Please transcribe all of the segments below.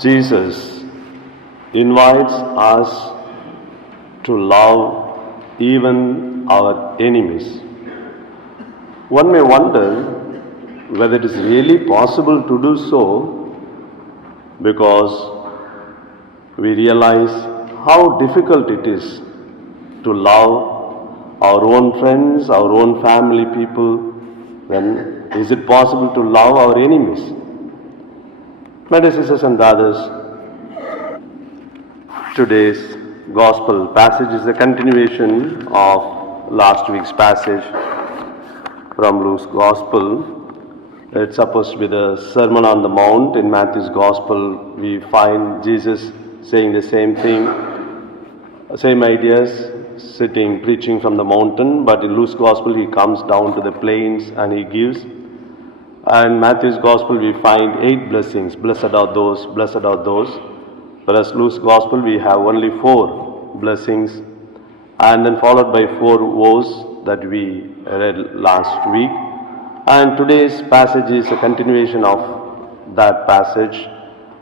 Jesus invites us to love even our enemies. One may wonder whether it is really possible to do so, because we realize how difficult it is to love our own friends, our own family people. Then is it possible to love our enemies? My dear sisters and brothers, today's Gospel passage is a continuation of last week's passage from Luke's Gospel. It's supposed to be the Sermon on the Mount. In Matthew's Gospel, we find Jesus saying the same thing, same ideas, sitting, preaching from the mountain. But in Luke's Gospel, he comes down to the plains and he gives. And Matthew's Gospel, we find 8 blessings. Blessed are those, blessed are those. Whereas Luke's Gospel, we have only 4 blessings, and then followed by 4 woes that we read last week. And today's passage is a continuation of that passage,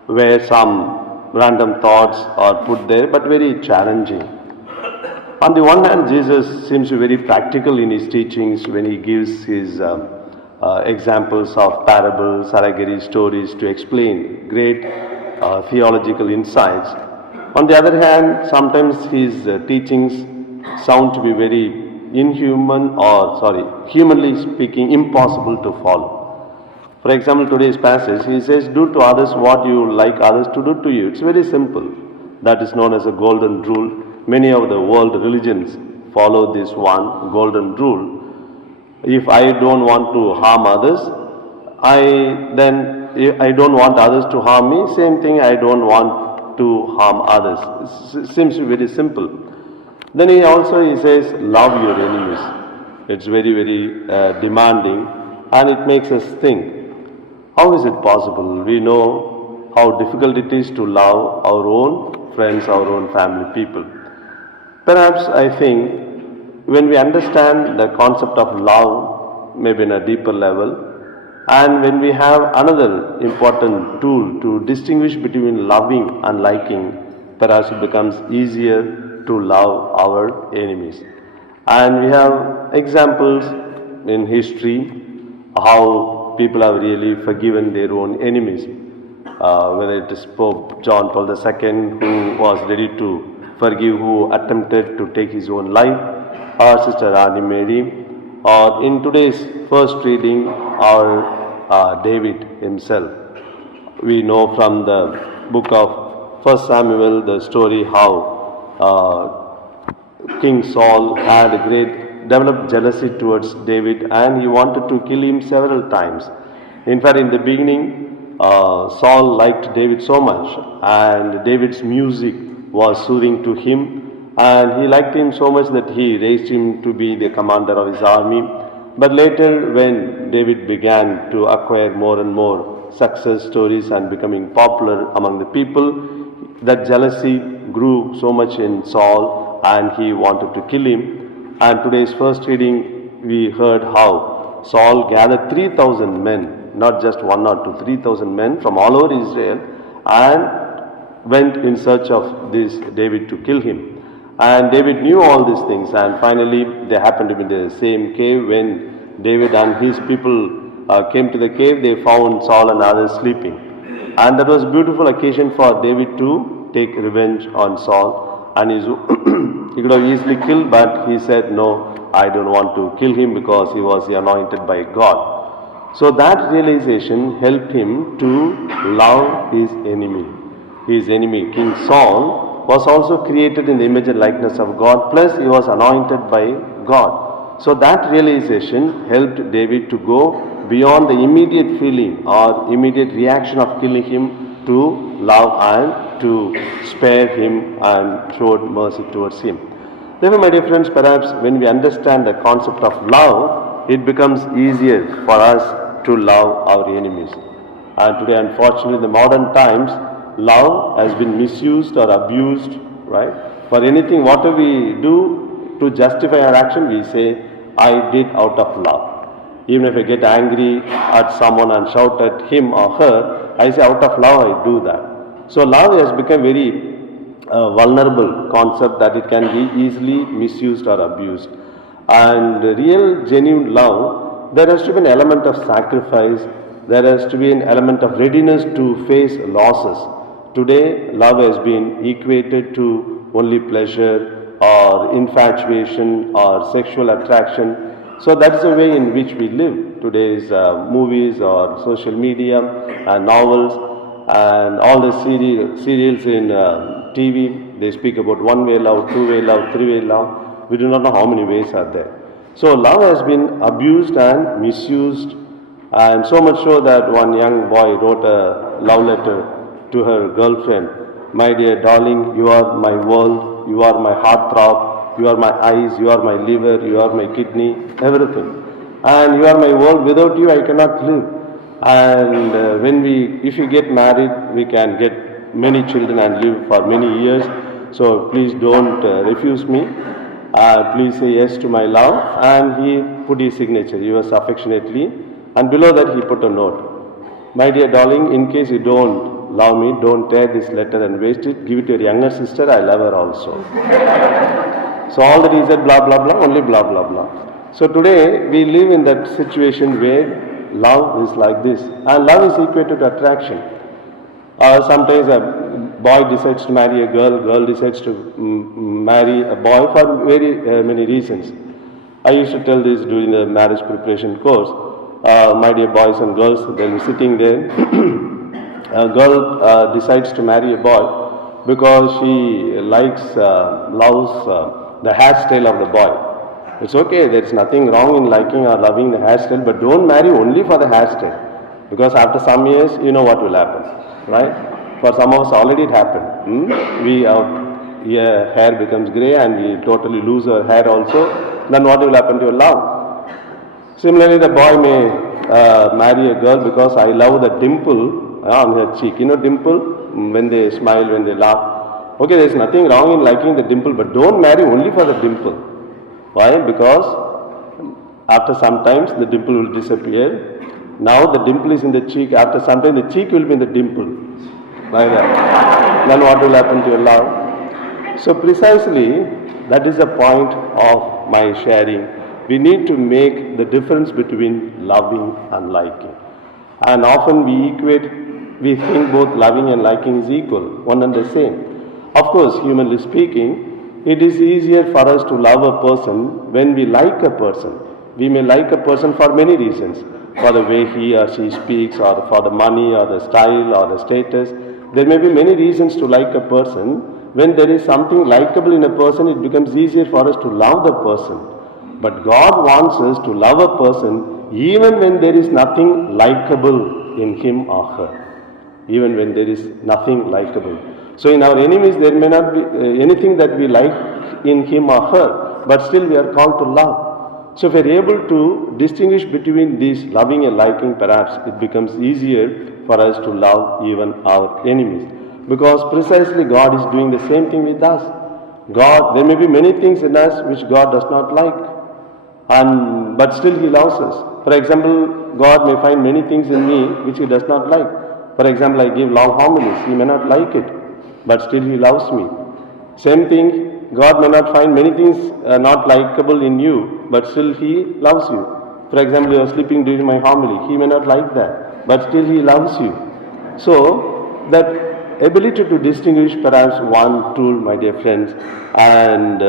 where some random thoughts are put there, but very challenging. On the one hand, Jesus seems to be very practical in his teachings when he gives his examples of parables, allegories, stories to explain great theological insights. On the other hand, sometimes his teachings sound to be very humanly speaking, impossible to follow. For example, today's passage, he says, do to others what you like others to do to you. It's very simple. That is known as a golden rule. Many of the world religions follow this one golden rule. If I don't want to harm others, I don't want others to harm me. Same thing, I don't want to harm others. It seems to be very simple. Then he says, love your enemies. It's very, very demanding, and it makes us think, how is it possible? We know how difficult it is to love our own friends, our own family people. Perhaps I think when we understand the concept of love, maybe in a deeper level, and when we have another important tool to distinguish between loving and liking, perhaps it becomes easier to love our enemies. And we have examples in history how people have really forgiven their own enemies. Whether it is Pope John Paul II, who was ready to forgive who attempted to take his own life, or Sister Annie Mary, or in today's first reading, our David himself. We know from the book of 1 Samuel the story how King Saul had developed jealousy towards David, and he wanted to kill him several times. In fact, in the beginning, Saul liked David so much, and David's music was soothing to him, and he liked him so much that he raised him to be the commander of his army. But later, when David began to acquire more and more success stories and becoming popular among the people, that jealousy grew so much in Saul, and he wanted to kill him. And today's first reading, we heard how Saul gathered 3,000 men, not just 1 or 2, 3,000 men from all over Israel, and went in search of this David to kill him. And David knew all these things, and finally they happened to be in the same cave. When David and his people came to the cave, they found Saul and others sleeping. And that was a beautiful occasion for David to take revenge on Saul. And he could have easily killed, but he said, no, I don't want to kill him because he was anointed by God. So that realization helped him to love his enemy. His enemy, King Saul, was also created in the image and likeness of God, plus he was anointed by God. So that realization helped David to go beyond the immediate feeling or immediate reaction of killing him to love and to spare him and showed mercy towards him. Therefore, my dear friends, perhaps when we understand the concept of love, it becomes easier for us to love our enemies. And today, unfortunately, in the modern times, love has been misused or abused, right? For anything, whatever we do to justify our action, we say, I did out of love. Even if I get angry at someone and shout at him or her, I say out of love I do that. So love has become very vulnerable concept that it can be easily misused or abused. And real genuine love, there has to be an element of sacrifice, there has to be an element of readiness to face losses. Today, love has been equated to only pleasure or infatuation or sexual attraction. So that is the way in which we live. Today's movies or social media and novels and all the serials in TV, they speak about one-way love, two-way love, three-way love. We do not know how many ways are there. So love has been abused and misused, and so much so that one young boy wrote a love letter to her girlfriend. My dear darling, you are my world, you are my heartthrob, you are my eyes, you are my liver, you are my kidney, everything. And you are my world, without you I cannot live. And if you get married, we can get many children and live for many years. So please don't refuse me. Please say yes to my love. And he put his signature, yours affectionately. And below that he put a note. My dear darling, in case you don't love me, don't tear this letter and waste it. Give it to your younger sister, I love her also. So all that he said, blah, blah, blah, only blah, blah, blah. So today we live in that situation where love is like this, and love is equal to attraction. Sometimes a boy decides to marry a girl, girl decides to marry a boy for very many reasons. I used to tell this during the marriage preparation course. My dear boys and girls, they'll be sitting there. A girl decides to marry a boy because she loves the hairstyle of the boy. It's okay, there's nothing wrong in liking or loving the hairstyle, but don't marry only for the hairstyle. Because after some years, you know what will happen, right? For some of us already it happened. Our hair becomes grey and we totally lose our hair also. Then what will happen to your love? Similarly, the boy may marry a girl because I love the dimple on her cheek. You know dimple? When they smile, when they laugh. Okay, there's nothing wrong in liking the dimple, but don't marry only for the dimple. Why? Because after some times the dimple will disappear. Now the dimple is in the cheek. After some time the cheek will be in the dimple. Like that. Then what will happen to your love? So precisely that is the point of my sharing. We need to make the difference between loving and liking. And often we think both loving and liking is equal, one and the same. Of course, humanly speaking, it is easier for us to love a person when we like a person. We may like a person for many reasons, for the way he or she speaks, or for the money, or the style, or the status. There may be many reasons to like a person. When there is something likable in a person, it becomes easier for us to love the person. But God wants us to love a person even when there is nothing likable in him or her. Even when there is nothing likable. So in our enemies there may not be anything that we like in him or her, but still we are called to love. So if we are able to distinguish between these loving and liking, perhaps it becomes easier for us to love even our enemies. Because precisely God is doing the same thing with us. There may be many things in us which God does not like, but still he loves us. For example, God may find many things in me which he does not like. For example, I give long homilies, he may not like it, but still he loves me. Same thing, God may not find many things not likable in you, but still he loves you. For example, you are sleeping during my homily, he may not like that, but still he loves you. So, that ability to distinguish perhaps one tool, my dear friends, and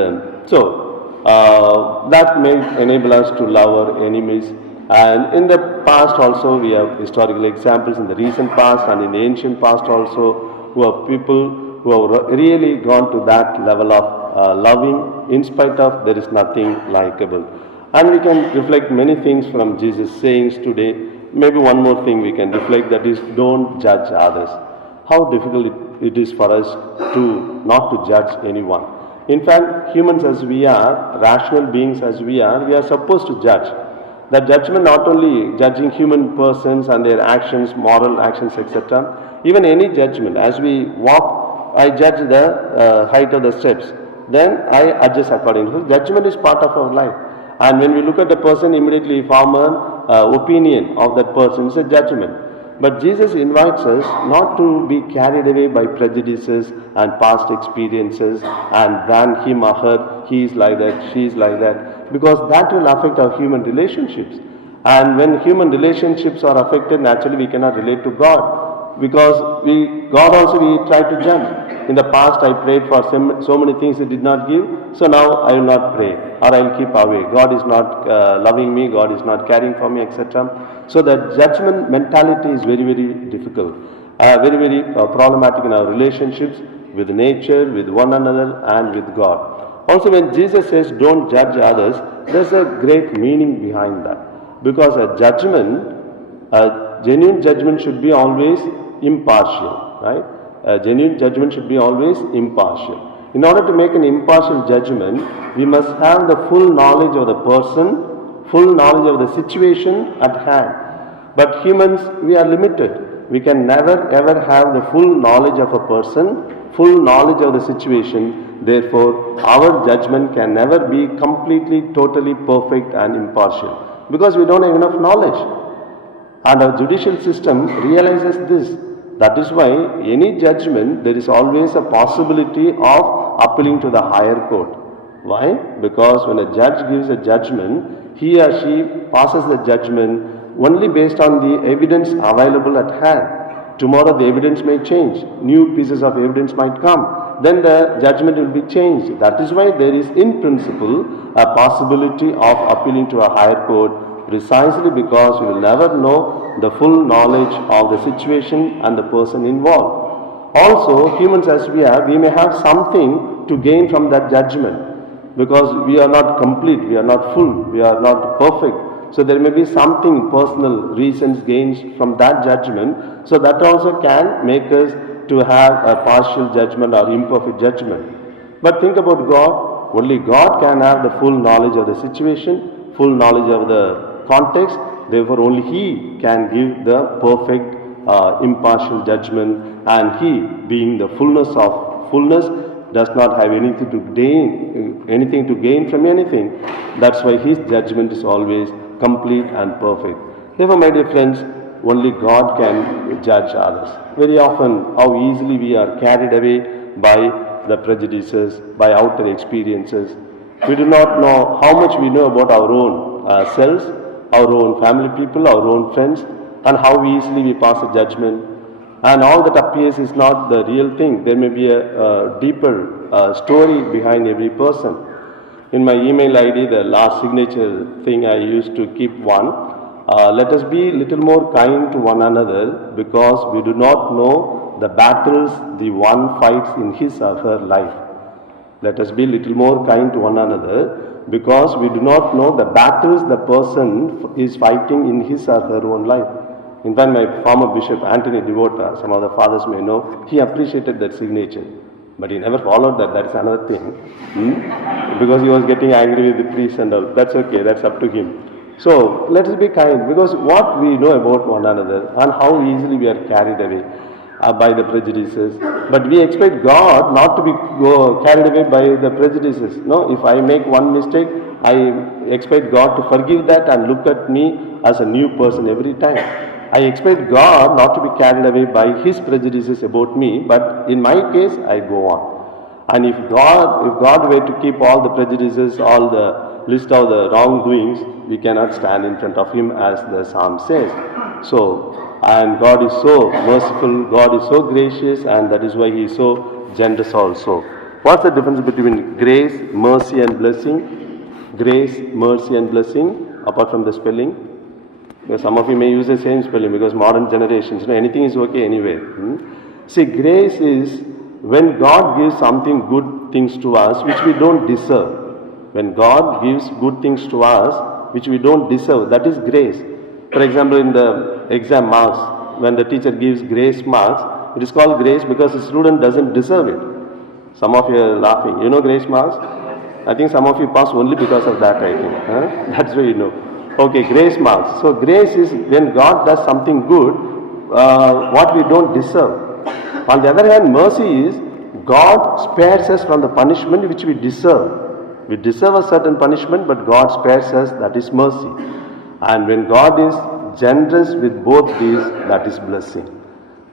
that may enable us to love our enemies. And in the past also we have historical examples in the recent past and in the ancient past also, who are people who have really gone to that level of loving in spite of there is nothing likable. And we can reflect many things from Jesus' sayings today. Maybe one more thing we can reflect, that is, don't judge others. How difficult it is for us not to judge anyone. In fact, humans as we are, rational beings as we are supposed to judge. That judgment, not only judging human persons and their actions, moral actions, etc. Even any judgment, as we walk, I judge the height of the steps. Then I adjust accordingly. Judgment is part of our life. And when we look at the person, immediately form an opinion of that person. It's a judgment. But Jesus invites us not to be carried away by prejudices and past experiences and brand him or her, he is like that, she is like that, because that will affect our human relationships. And when human relationships are affected, naturally we cannot relate to God, because God also we try to judge. In the past I prayed for so many things He did not give, so now I will not pray, or I will keep away. God is not loving me, God is not caring for me, etc. So that judgment mentality is very, very difficult, very, very problematic in our relationships with nature, with one another, and with God. Also, when Jesus says don't judge others, there's a great meaning behind that, because a genuine judgment should be always impartial, right? A genuine judgment should be always impartial. In order to make an impartial judgment, we must have the full knowledge of the person, full knowledge of the situation at hand. But humans, we are limited. We can never ever have the full knowledge of a person, full knowledge of the situation. Therefore, our judgment can never be completely, totally perfect and impartial, because we don't have enough knowledge. And our judicial system realizes this. That is why any judgment, there is always a possibility of appealing to the higher court. Why? Because when a judge gives a judgment, he or she passes the judgment only based on the evidence available at hand. Tomorrow the evidence may change, new pieces of evidence might come, then the judgment will be changed. That is why there is in principle a possibility of appealing to a higher court, precisely because we will never know the full knowledge of the situation and the person involved. Also, humans as we are, we may have something to gain from that judgment, because we are not complete, we are not full, we are not perfect. So there may be something, personal reasons, gains from that judgment. So that also can make us to have a partial judgment or imperfect judgment. But think about God. Only God can have the full knowledge of the situation, full knowledge of the context. Therefore, only He can give the perfect impartial judgment, and He, being the fullness of fullness, does not have anything to gain from anything. That's why His judgment is always complete and perfect. Therefore, my dear friends, only God can judge others. Very often, how easily we are carried away by the prejudices, by outer experiences. We do not know how much we know about our own selves, our own family people, our own friends, and how easily we pass a judgment. And all that appears is not the real thing. There may be a deeper story behind every person. In my email ID, the last signature thing, I used to keep one. Let us be little more kind to one another, because we do not know the battles the one fights in his or her life. Let us be little more kind to one another, because we do not know the battles the person is fighting in his or her own life. In fact, my former bishop, Anthony Devota, some of the fathers may know, he appreciated that signature. But he never followed that. That is another thing. Because he was getting angry with the priest and all. That's okay, that's up to him. So, let us be kind, because what we know about one another and how easily we are carried away by the prejudices. But we expect God not to be carried away by the prejudices. No, if I make one mistake, I expect God to forgive that and look at me as a new person every time. I expect God not to be carried away by His prejudices about me, but in my case, I go on. And if God were to keep all the prejudices, all the list of the wrongdoings, we cannot stand in front of Him, as the Psalm says. So, and God is so merciful, God is so gracious, and that is why He is so generous also. What's the difference between grace, mercy and blessing? Grace, mercy and blessing, apart from the spelling? Because some of you may use the same spelling, because modern generations, anything is okay anyway. See, grace is when God gives something good things to us which we don't deserve. When God gives good things to us which we don't deserve, that is grace. For example, in the exam marks, when the teacher gives grace marks, it is called grace because the student doesn't deserve it. Some of you are laughing. You know grace marks? I think some of you pass only because of that, I think. That's why you know. Okay, grace marks. So grace is when God does something good, what we don't deserve. On the other hand, mercy is God spares us from the punishment which we deserve. We deserve a certain punishment, but God spares us, that is mercy. And when God is generous with both these, that is blessing.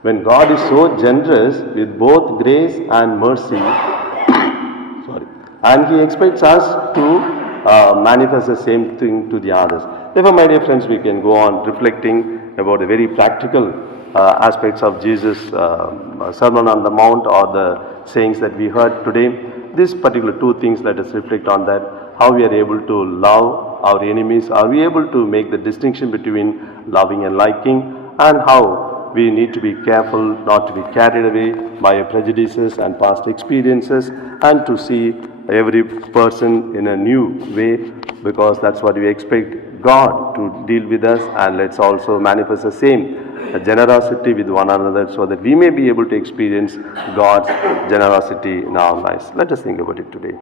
When God is so generous with both grace and mercy, and He expects us to manifest the same thing to the others. Therefore, my dear friends, we can go on reflecting about the very practical aspects of Jesus' Sermon on the Mount, or the sayings that we heard today. These particular two things, let us reflect on that. How we are able to love our enemies. Are we able to make the distinction between loving and liking? And how we need to be careful not to be carried away by our prejudices and past experiences, and to see every person in a new way, because that's what we expect God to deal with us. And let's also manifest the same generosity with one another, so that we may be able to experience God's generosity in our lives. Let us think about it today.